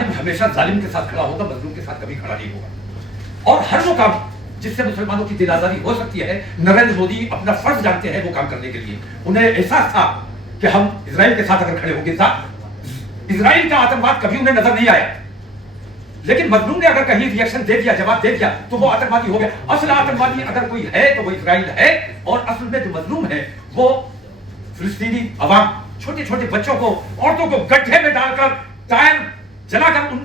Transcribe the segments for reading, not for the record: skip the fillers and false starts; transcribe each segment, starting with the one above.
जालिम हमेशा जालिम के साथ खड़ा होगा, मजलूम के साथ कभी खड़ा नहीं होगा। और हर वो काम जिससे मुसलमानों की दिल आजादी हो सकती है, नरेंद्र मोदी अपना फर्ज जानते हैं वो काम करने के लिए। उन्हें एहसास था कि हम इजराइल के साथ अगर खड़े होंगे, इजराइल का आतंकवाद कभी उन्हें नजर नहीं आया, लेकिन मजलूम ने अगर कहीं रिएक्शन दे दिया, जवाब दे दिया, तो वो आतंकवादी हो गया। असल आतंकवादी अगर कोई है तो वो इजराइल है, और असल में जो मजलूम है वो फिलिस्तीनी अवाम, छोटे छोटे बच्चों को, औरतों को गड्ढे में डालकर टायर जलाकर उन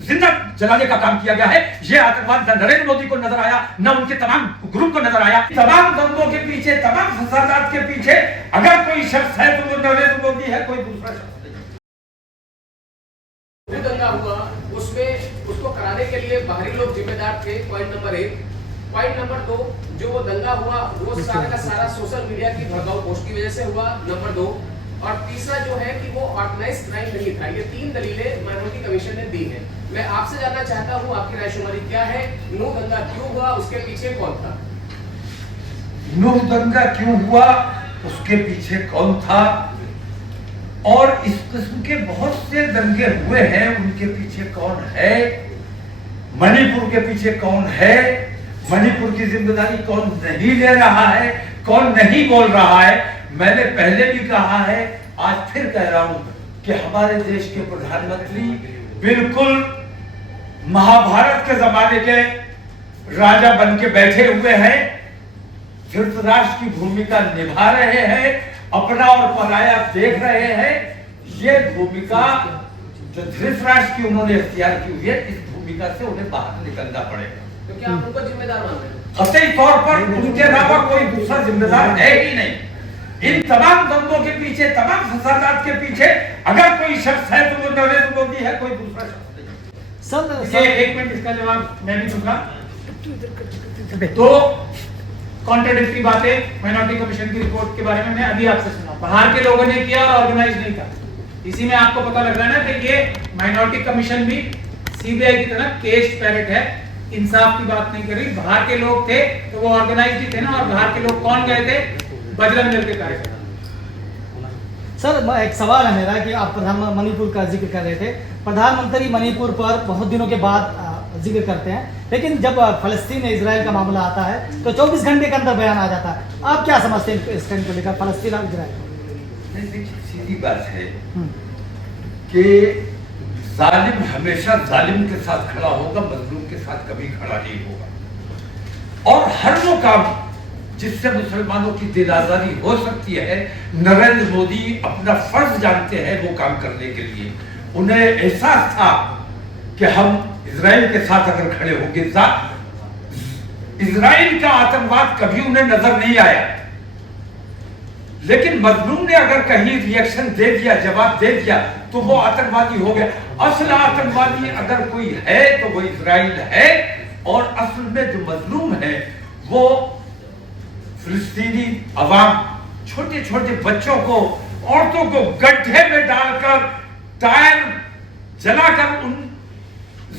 जिंदा जलाने का काम किया गया है। ये आतंकवाद न नरेंद्र मोदी को नजर आया, न उनके तमाम ग्रुप को नजर आया। तमाम दंगों के पीछे, तमाम फसादात के पीछे अगर कोई शख्स है तो वो नरेंद्र मोदी है, कोई दूसरा शख्स नहीं। दंगा हुआ उसमें उसको कराने के लिए बाहरी लोग जिम्मेदार थे, पॉइंट नंबर 1। पॉइंट नंबर 2, जो वो दंगा हुआ वो सारा का सारा सोशल मीडिया की भड़काऊ पोस्ट की वजह से हुआ, नंबर 2। और तीसरा जो है कि वो ऑर्गेनाइज्ड क्राइम नहीं था। ये 3 दलीलें माइनॉरिटी कमीशन ने दी हैं। मैं आपसे जानना चाहता हूं आपकी रायशुमारी क्या है, नूह दंगा क्यों हुआ, उसके पीछे कौन था? नूह दंगा क्यों हुआ, उसके पीछे कौन था, और इस किस्म के बहुत से दंगे हुए हैं, उनके पीछे कौन है, मणिपुर के पीछे कौन है, मणिपुर की जिम्मेदारी कौन नहीं ले रहा है, कौन नहीं बोल रहा है। मैंने पहले भी कहा है, आज फिर कह रहा हूं कि हमारे देश के प्रधानमंत्री बिल्कुल महाभारत के जमाने के राजा बन के बैठे हुए हैं, धृतराष्ट्र की भूमिका निभा रहे हैं, अपना और पराया देख रहे हैं। ये भूमिका जो धृतराष्ट्र की उन्होंने इख्तियार की हुई है, इस भूमिका से उन्हें बाहर निकलना पड़ेगा। तो क्या आप उनको जिम्मेदार मान रहे हैं? कतई तौर पर उनके अलावा कोई दूसरा जिम्मेदार है ही नहीं। इन तमाम दंगों के पीछे, तमाम फसादात के पीछे अगर कोई शख्स है तो वो नरेंद्र मोदी है, कोई दूसरा शख्स नहीं। सर एक मिनट, इसका जवाब मैं भी दूंगा। तो कॉन्ट्राडिक्टरी बातें माइनॉरिटी कमीशन की रिपोर्ट के बारे में मैं अभी आपसे सुना, बाहर के लोगों ने किया और ऑर्गेनाइज नहीं था। इसी में आपको पता लग रहा है ना कि ये माइनॉरिटी कमीशन भी सीबीआई की तरह केस पैरेट है, इंसाफ की बात नहीं कर रही। बाहर के लोग थे तो वो ऑर्गेनाइज ही थे ना, और बाहर के लोग कौन गए थे? बजरंग दल के कार्यकर्ता। सर एक सवाल है मेरा कि आप प्रधानमंत्री मणिपुर का जिक्र कर रहे थे, प्रधानमंत्री मणिपुर पर बहुत दिनों के बाद जिक्र करते हैं, लेकिन जब फलस्तीन इजराइल का मामला आता है तो 24 घंटे के अंदर बयान आ जाता है। आप क्या समझते हैं इस ट्रेंड को लेकर, फलस्तीन और इजराइल? सीधी बात है कि जालिम हमेशा जालिम के साथ खड़ा होगा, मजलूम के साथ कभी खड़ा नहीं होगा। और हर वो काम जिससे मुसलमानों की दिल आजादी हो सकती है, नरेंद्र मोदी अपना फर्ज जानते हैं वो काम करने के लिए। उन्हें एहसास था कि हम इजराइल के साथ अगर खड़े होंगे, इजराइल का आतंकवाद कभी उन्हें नजर नहीं आया, लेकिन मजलूम ने अगर कहीं रिएक्शन दे दिया, जवाब दे दिया, तो वो आतंकवादी हो गया। असल आतंकवादी अगर कोई है तो वो इजराइल है, और असल में जो मजलूम है वो फिलिस्तीनी अवाम, छोटे छोटे बच्चों को, औरतों को गड्ढे में डालकर टायर जलाकर उन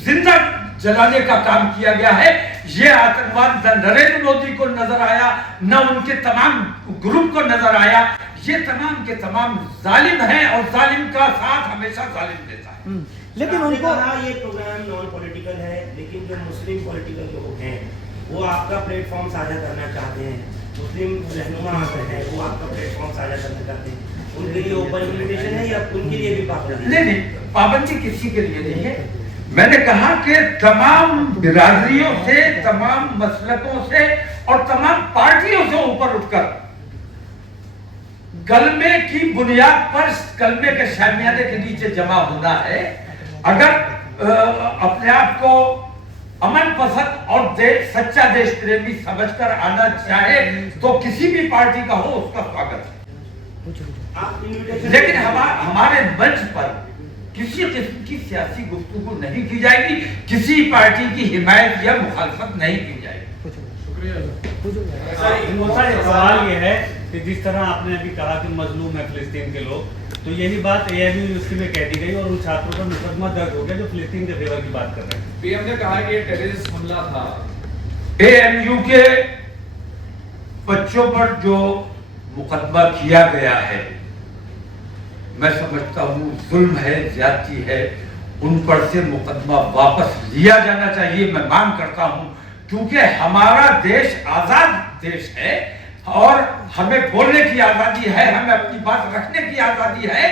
जिंदा जलाने का काम किया गया है। ये आतंकवाद न नरेंद्र मोदी को नजर आया, न उनके तमाम ग्रुप को नजर आया। ये तमाम के तमाम जालिम हैं, और जालिम का साथ हमेशा जालिम देता है। लेकिन उनको ये प्रोग्राम नॉन पॉलिटिकल है, लेकिन जो मुस्लिम पॉलिटिकल लोग हैं वो आपका प्लेटफॉर्म साझा करना चाहते हैं, मुस्लिम रहनुमा हैं वो आपका प्लेटफॉर्म साझा करना चाहते हैं, उनके लिए ओपन इन्विटेशन है या उनके लिए भी पाबंदी? नहीं, पाबंदी किसी के लिए नहीं है। मैंने कहा कि तमाम बिरादरियों से, तमाम मसलकों से और तमाम पार्टियों से ऊपर उठकर कलमे की बुनियाद पर, कलमे के शामियाने के नीचे जमा होना है। अगर अपने आप को अमन पसंद और सच्चा देश प्रेमी समझकर आना चाहे तो किसी भी पार्टी का हो, उसका स्वागत है। लेकिन हमारे मंच पर किसी किस्म की सियासी गुफ्तगू नहीं की जाएगी, किसी पार्टी की हिमायत या मुखालफत नहीं की जाएगी। सवाल ये है कि जिस तरह आपने अभी कहा कि मजलूम है फिलिस्तीन के लोग, तो यही बात एएमयू यूनिवर्सिटी में कह दी गई और उन छात्रों पर मुकदमा दर्ज हो गया जो फिलिस्तीन के फेवर की बात कर रहे हैं। पीएम ने कहा कि ये टेररिस्ट हमला था। एएमयू के बच्चों पर जो मुकदमा किया गया है, मैं समझता हूँ जुल्म है, ज्यादती है, उन पर से मुकदमा वापस लिया जाना चाहिए। मैं मांग करता हूं, क्योंकि हमारा देश आजाद देश है और हमें बोलने की आजादी है, हमें अपनी बात रखने की आजादी है।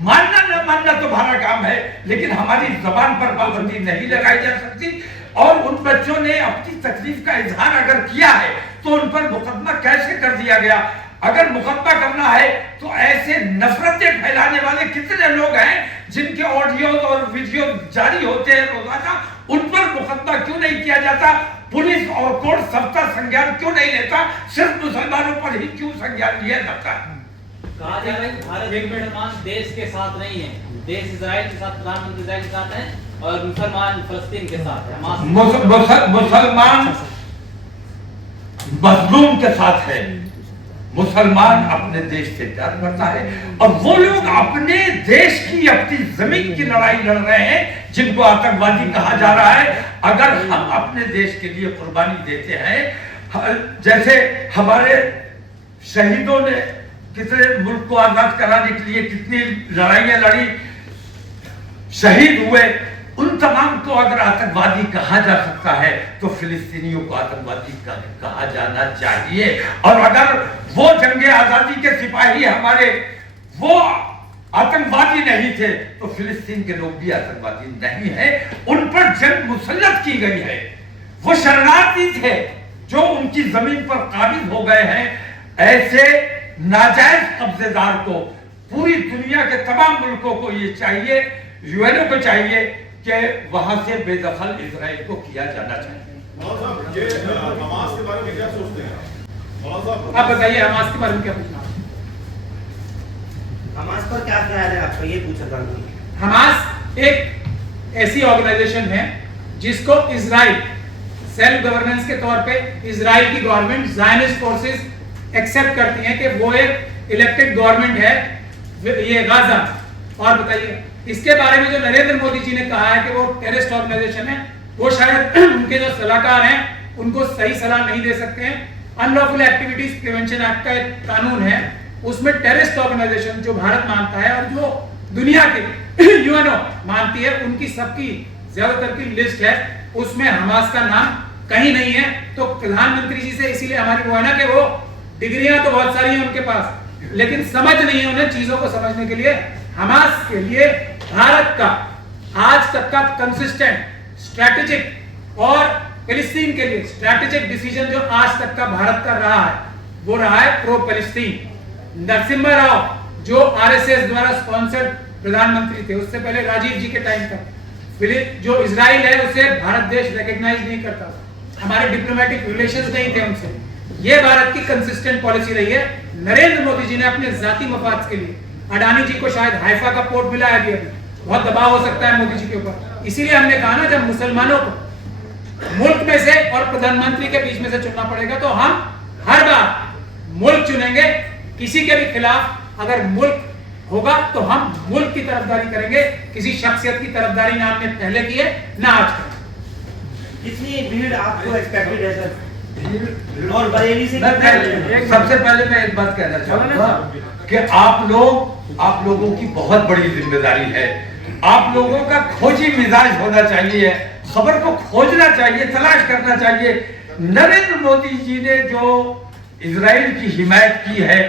मानना न मानना तो हमारा काम है, लेकिन हमारी जबान पर पाबंदी नहीं लगाई जा सकती। और उन बच्चों ने अपनी तकलीफ का इजहार अगर किया है तो उन पर मुकदमा कैसे कर दिया गया? अगर मुकदमा करना है तो ऐसे नफरतें फैलाने वाले कितने लोग हैं जिनके ऑडियो और वीडियो जारी होते हैं रोजाना, उन पर मुकदमा क्यों नहीं किया जाता? पुलिस और कोर्ट सबका संज्ञान क्यों नहीं लेता? सिर्फ मुसलमानों पर ही क्यों संज्ञान लिया जाता है? कहा जा रहा है कि भारत एक मुसलमान देश के साथ नहीं है, देश इजराइल के साथ, प्रधानमंत्री इजराइल के साथ है और मुसलमान फलस्तीन के साथ है। मुसलमान मजलूम के साथ है। मुसलमान अपने देश से प्यार करता है और वो लोग अपने देश की, अपनी जमीन की लड़ाई लड़ रहे हैं जिनको आतंकवादी कहा जा रहा है। अगर हम अपने देश के लिए कुर्बानी देते हैं, जैसे हमारे शहीदों ने कितने मुल्क को आजाद कराने के लिए कितनी लड़ाइयां लड़ी, शहीद हुए, उन तमाम को अगर आतंकवादी कहा जा सकता है तो फिलिस्तीनियों को आतंकवादी कहा जाना चाहिए। और अगर वो जंगे आजादी के सिपाही हमारे वो आतंकवादी नहीं थे तो फिलिस्तीन के लोग भी आतंकवादी नहीं है। उन पर जंग मुसल्लत की गई है, वो शरणार्थी थे जो उनकी जमीन पर काबिज हो गए हैं। ऐसे नाजायज कब्जेदार को पूरी दुनिया के तमाम मुल्कों को ये चाहिए, यूएनओ को चाहिए कि वहां से बेदखल इजराइल को किया जाना चाहिए। ये हमास के बारे में क्या सोचते हैं आप बताइए, हमास के बारे में क्या पूछना? हमास पर क्या ख्याल है आपका, ये पूछा था। हमास एक ऐसी ऑर्गेनाइजेशन है जिसको इजराइल सेल्फ गवर्नेंस के तौर पे इजराइल की गवर्नमेंट ज़ायनिस्ट फोर्सेस एक्सेप्ट करती हैं कि वो एक इलेक्टेड गवर्नमेंट है ये गाजा। और बताइए, इसके बारे में जो नरेंद्र मोदी जी ने कहा है कि वो टेररिस्ट ऑर्गेनाइजेशन है, वो शायद उनके जो सलाहकार हैं उनको सही सलाह नहीं दे सकते हैं। अनलॉफुल एक्टिविटीज प्रिवेंशन एक्ट का एक कानून है, उसमें टेररिस्ट ऑर्गेनाइजेशन जो भारत मानता है और जो दुनिया के यूएनओ मानती है, उनकी सबकी ज्यादातर की लिस्ट है, उसमें हमास का नाम कहीं नहीं है। तो प्रधानमंत्री जी से इसीलिए हमारी वो है ना कि वो डिग्रियां तो बहुत सारी हैं उनके पास, लेकिन समझ नहीं है उन्हें चीजों को समझने के लिए। हमास के लिए भारत का आज तक का कंसिस्टेंट स्ट्रैटेजिक और फिलिस्तीन के लिए स्ट्रैटेजिक डिसीजन जो आज तक का भारत का रहा है वो रहा है प्रो फिलिस्तीन। नरसिम्हा राव जो आरएसएस द्वारा स्पॉन्सर्ड प्रधानमंत्री थे, उससे पहले राजीव जी के टाइम तक जो इजराइल है उसे भारत देश रिकॉग्नाइज नहीं करता, हमारे डिप्लोमेटिक रिलेशंस नहीं थे उनसे। ये भारत की कंसिस्टेंट पॉलिसी रही है। नरेंद्र मोदी जी ने अपने जाती मफाद के लिए, अडानी जी को शायद हाइफा का पोर्ट मिला है, अभी बहुत दबाव हो सकता है मोदी जी के ऊपर, इसीलिए हमने कहा ना जब मुसलमानों को मुल्क में से और प्रधानमंत्री के बीच में से चुनना पड़ेगा तो हम हर बार मुल्क चुनेंगे। किसी के भी खिलाफ अगर मुल्क होगा तो हम मुल्क की तरफदारी करेंगे, किसी शख्सियत की तरफदारी ना हमने पहले की है ना आज करेंगे। कितनी भीड़ आपको एक्सपेक्टेड है सर? और बरेली से सबसे पहले मैं एक बात कहना चाहूंगा कि आप लोगों की बहुत बड़ी जिम्मेदारी है। आप लोगों का खोजी मिजाज होना चाहिए, खबर को खोजना चाहिए, तलाश करना चाहिए। नरेंद्र मोदी जी ने जो इजराइल की हिमायत की है,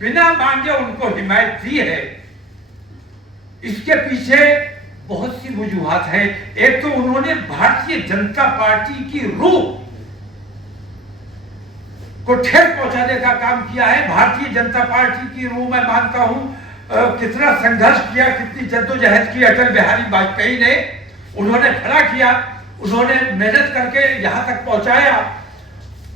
बिना मांगे उनको हिमायत दी है, इसके पीछे बहुत सी वजूहात है। एक तो उन्होंने भारतीय जनता पार्टी की रूह को ठेस पहुंचाने का काम किया है। भारतीय जनता पार्टी की रूह मैं मानता हूं कितना संघर्ष किया, कितनी जद्दोजहद की अटल बिहारी वाजपेयी ने, उन्होंने खड़ा किया, उन्होंने मेहनत करके यहां तक पहुंचाया।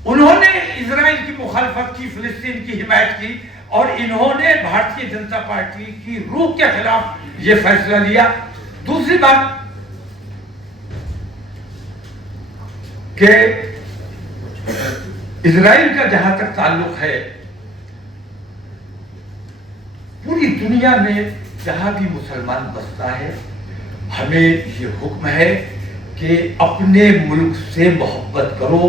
उन्होंने इजराइल की मुखालफत की, फिलिस्तीन की हिमायत की और इन्होंने भारतीय जनता पार्टी की रूह के खिलाफ ये फैसला लिया। दूसरी बात कि इजराइल का जहां तक ताल्लुक है, पूरी दुनिया में जहां भी मुसलमान बसता है, हमें ये हुक्म है कि अपने मुल्क से मोहब्बत करो।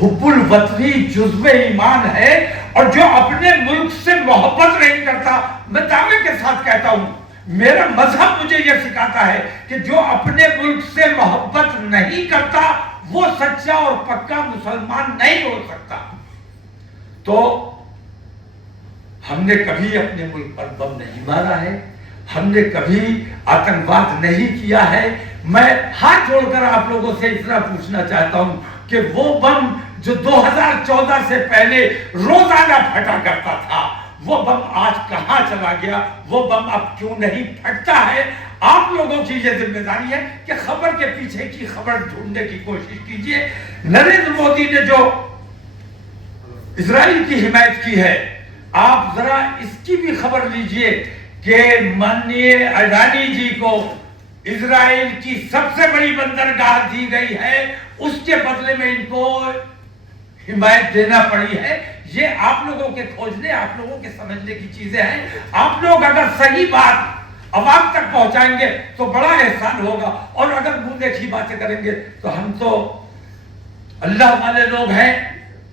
हुब्बुल वतनी जुज़्वे ईमान है, और जो अपने मुल्क से मोहब्बत नहीं करता, मैं दावे के साथ कहता हूं मेरा मजहब मुझे यह सिखाता है कि जो अपने मुल्क से मोहब्बत नहीं करता वो सच्चा और पक्का मुसलमान नहीं हो सकता। तो हमने कभी अपने मुल्क पर बम नहीं मारा है, हमने कभी आतंकवाद नहीं किया है। मैं हाथ जोड़कर आप लोगों से इतना पूछना चाहता हूं कि वो बम जो 2014 से पहले रोजाना फटा करता था, वो बम आज कहां चला गया? वो बम अब क्यों नहीं फटता है? आप लोगों की यह जिम्मेदारी है कि खबर के पीछे की खबर ढूंढने की कोशिश कीजिए। नरेंद्र मोदी ने जो इजराइल की हिमायत की है, आप जरा इसकी भी खबर लीजिए कि माननीय अडानी जी को इजराइल की सबसे बड़ी बंदरगाह दी गई है, उसके बदले में इनको हिमायत देना पड़ी है। ये आप लोगों के खोजने, आप लोगों के समझने की चीजें हैं। आप लोग अगर सही बात अवाम तक पहुंचाएंगे तो बड़ा एहसान होगा, और अगर मुंह देखी बातें करेंगे तो हम तो अल्लाह वाले लोग हैं।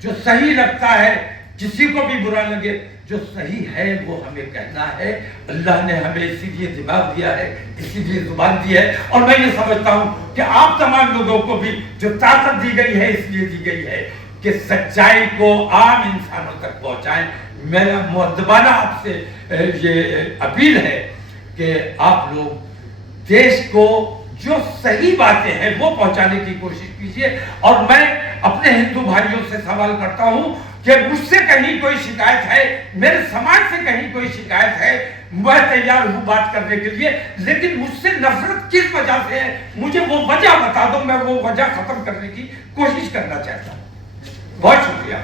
जो सही लगता है, किसी को भी बुरा लगे, जो सही है वो हमें कहना है। अल्लाह ने हमें इसीलिए दिमाग दिया है, इसीलिए जुबान दी है, और मैं ये समझता हूं कि आप तमाम लोगों को भी जो ताकत दी गई है इसलिए दी गई है कि सच्चाई को आम इंसानों तक पहुंचाएं। मेरा मुअद्दबाना आपसे ये अपील है कि आप लोग देश को जो सही बातें हैं वो पहुंचाने की कोशिश कीजिए। और मैं अपने हिंदू भाइयों से सवाल करता हूं कि मुझसे कहीं कोई शिकायत है, मेरे समाज से कहीं कोई शिकायत है, मैं तैयार हूं बात करने के लिए, लेकिन मुझसे नफरत किस वजह से है मुझे वो वजह बता दो, मैं वो वजह खत्म करने की कोशिश करना चाहता हूं। बहुत शुक्रिया।